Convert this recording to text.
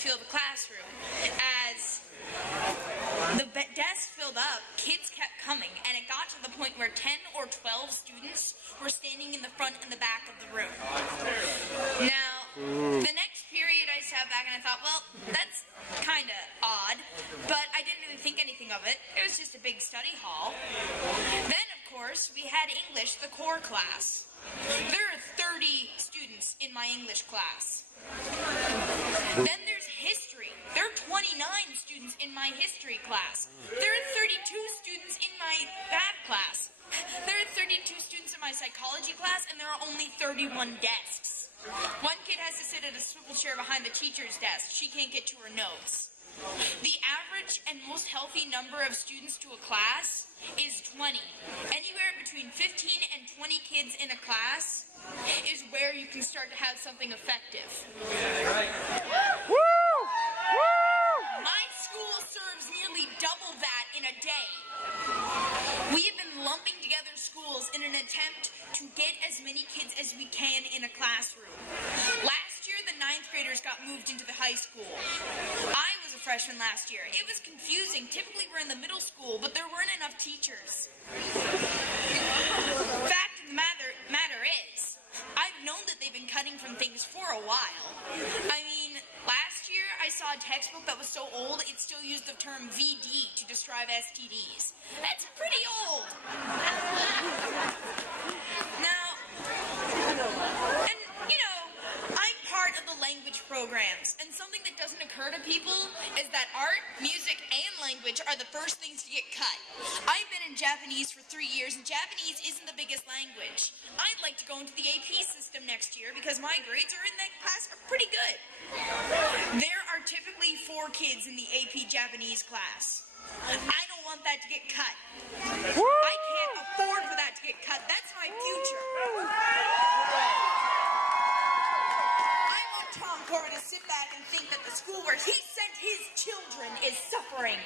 fill the classroom. As the desks filled up, kids kept coming, and it got to the point where 10 or 12 students were standing in the front and the back of the room. Now, the next period I sat back and I thought, well, that's kind of odd, but I didn't really think anything of it. It was just a big study hall. Then, of course, we had English, the core class. There are 30 students in my English class. Then there's history. There are 29 students in my history class. There are 32 students in my math class. There are 32 students in my psychology class, and there are only 31 desks. One kid has to sit at a swivel chair behind the teacher's desk. She can't get to her notes. The average and most healthy number of students to a class is 20. Anywhere between 15 and 20 kids in a class is where you can start to have something effective. My school serves nearly double that in a day. We have been lumping together schools in an attempt to get as many kids as we can in a classroom. Last year, the 9th graders got moved into the high school. I was a freshman last year. It was confusing. Typically, we're in the middle school, but there weren't enough teachers. Fact of the matter is, I've known that they've been cutting from things for a while. I mean, last year I saw a textbook that was so old it still used the term VD to describe STDs. That's pretty old. Now, and you know, I'm part of the language programs, and something that doesn't occur to people is that art, music, and language are the first things to get cut. I've been in Japanese for 3 years, and Japanese isn't the biggest language. I'd like to go into the AP system next year because my grades in that class are pretty good. There are typically 4 kids in the AP Japanese class. I don't want that to get cut. I can't afford for that to get cut. That's my future. I want Tom Corbett to sit back and think that the school where he sent his children is suffering.